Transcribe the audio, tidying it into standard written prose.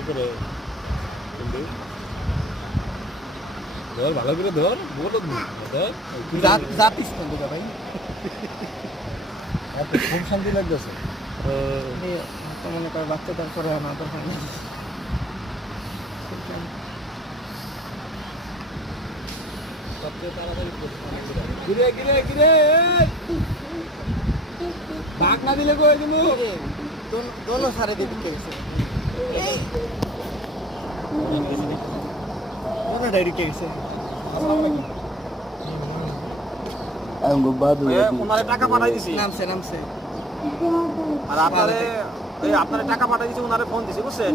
করে ধর ভালো করে ধর বলো ধর জাতিস কোন দিকে ভাই এত খুব শান্তি লাগতেছে তো মনে করে বাচ্চাদের করে না তো হয় না সবচেয়ে তাড়াতাড়ি কিরে কিরে কিরে ভাগ না দিলে কই দিমু দোনো সারে দিকে গেছে দোনো ডাইরেক্ট গেছে আমগো বাদু ওনারে টাকা পাঠাই দিছি নামছে আর আপনারে টাকা পাঠাই দিছি ওনারে ফোন দিছি বুঝছেন